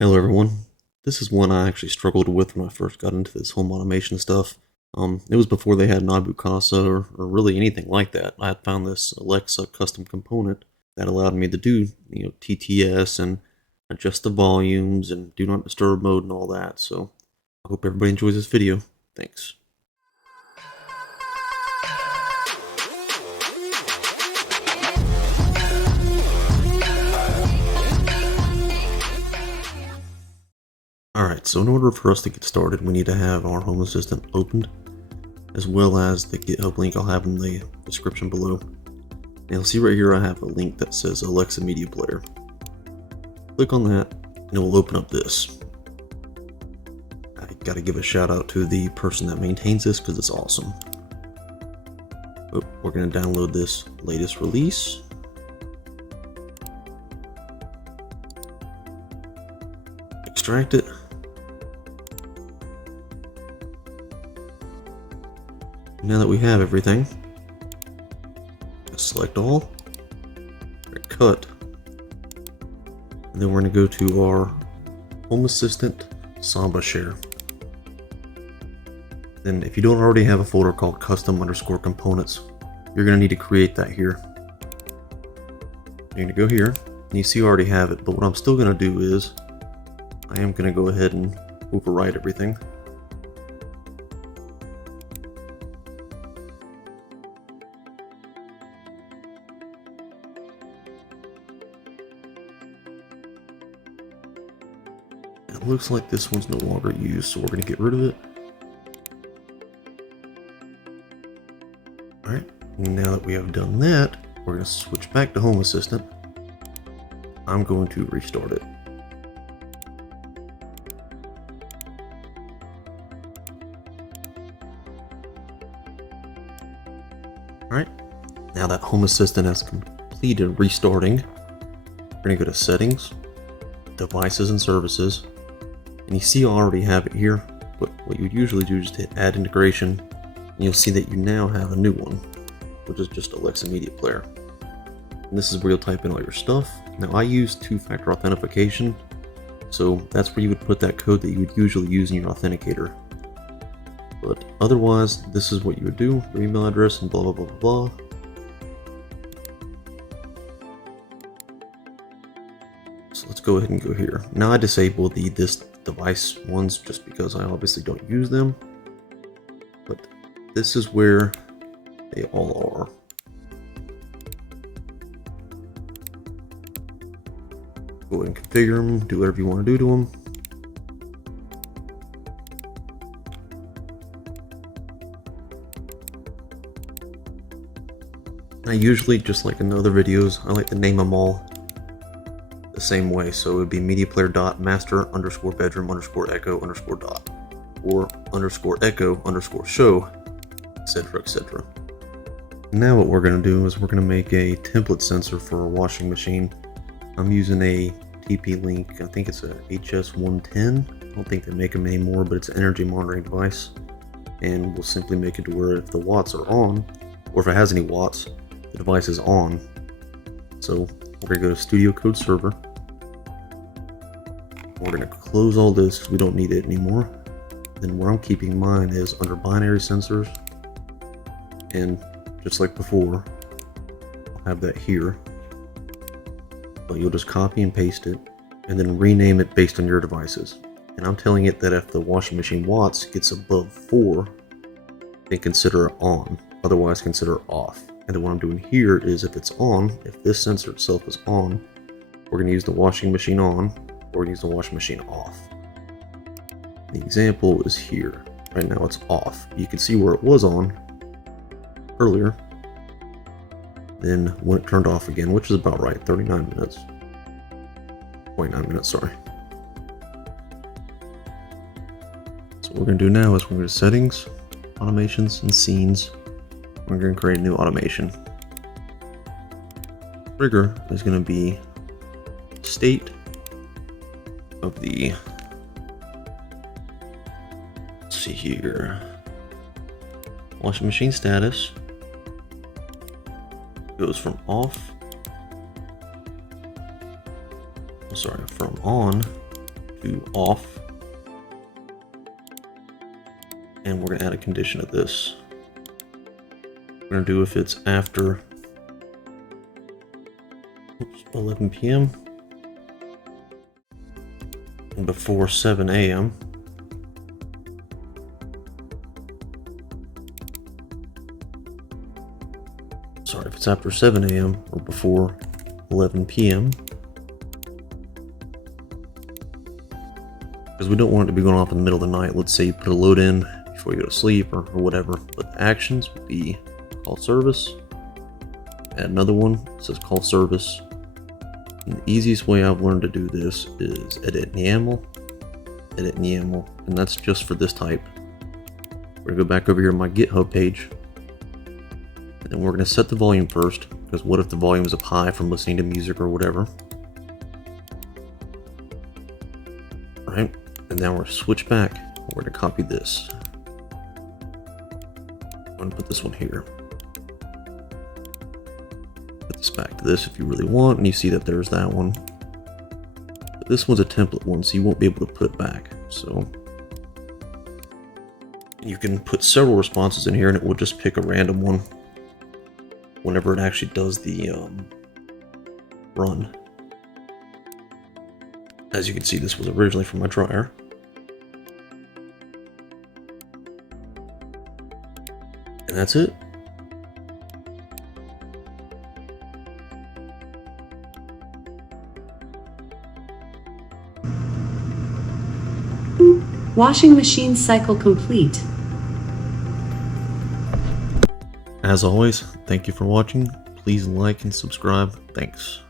Hello everyone. This is one I actually struggled with when I first got into this home automation stuff. It was before they had Nabu Casa or really anything like that. I had found this Alexa custom component that allowed me to do, TTS and adjust the volumes and do not disturb mode and all that. So I hope everybody enjoys this video. Thanks. Alright, so in order for us to get started, we need to have our Home Assistant opened, as well as the GitHub link I'll have in the description below. Now you'll see right here I have a link that says Alexa Media Player. Click on that, and it will open up this. I gotta give a shout out to the person that maintains this because it's awesome. Oh, we're gonna download this latest release. Extract it. Now that we have everything, select all, cut, and then we're going to go to our Home Assistant Samba share. Then if you don't already have a folder called custom_components, you're going to need to create that here. You're going to go here, and you see I already have it, but what I'm still going to do is, I am going to go ahead and overwrite everything. It looks like this one's no longer used, so we're going to get rid of it. Alright, now that we have done that, we're going to switch back to Home Assistant. I'm going to restart it. Alright, now that Home Assistant has completed restarting, we're going to go to Settings, Devices and Services, and you see I already have it here, but what you would usually do is just hit Add Integration, and you'll see that you now have a new one, which is just Alexa Media Player. And this is where you'll type in all your stuff. Now I use two-factor authentication, so that's where you would put that code that you would usually use in your authenticator. But otherwise, this is what you would do, your email address and blah blah blah blah blah. So let's go ahead and go here. Now I disable the this device ones just because I obviously don't use them. But this is where they all are. Go ahead and configure them, do whatever you want to do to them. I usually, just like in other videos, I like to name them all the same way. So it would be mediaplayer.master_bedroom_echo_dot or _echo_show, etc., etc. Now what we're going to do is we're going to make a template sensor for a washing machine. I'm using a TP-Link, I think it's a HS110. I don't think they make them anymore, but it's an energy monitoring device. And we'll simply make it to where if the watts are on, or if it has any watts, the device is on. So we're going to go to Studio Code Server. We're going to close all this because we don't need it anymore. Then where I'm keeping mine is under binary sensors. And just like before, I'll have that here. But you'll just copy and paste it and then rename it based on your devices. And I'm telling it that if the washing machine watts gets above 4, then consider it on. Otherwise consider it off. And then what I'm doing here is if it's on, if this sensor itself is on, we're going to use the washing machine on, or use the washing machine off. The example is here. Right now it's off. You can see where it was on earlier. Then when it turned off again, which is about right, 39 minutes. 29 minutes, sorry. So what we're going to do now is we're going to Settings, Automations, and Scenes. We're going to create a new automation. Trigger is going to be state of the, let's see here, washing machine status goes from off, from on to off. And we're going to add a condition of this. We're going to do if it's after 11 p.m. and before 7 a.m. Sorry, if it's after 7 a.m. or before 11 p.m. Because we don't want it to be going off in the middle of the night. Let's say you put a load in before you go to sleep or whatever. But the actions would be call service. Add another one. It says call service. And the easiest way I've learned to do this is edit YAML, and that's just for this type. We're gonna go back over here to my GitHub page, and then we're gonna set the volume first, because what if the volume is up high from listening to music or whatever? All right, and now we're gonna switch back. We're gonna copy this. I'm gonna put this one here. Put this back to this if you really want, and you see that there's that one. But this one's a template one, so you won't be able to put it back. So you can put several responses in here, and it will just pick a random one whenever it actually does the run. As you can see, this was originally from my dryer. And that's it. Washing machine cycle complete. As always, thank you for watching. Please like and subscribe. Thanks.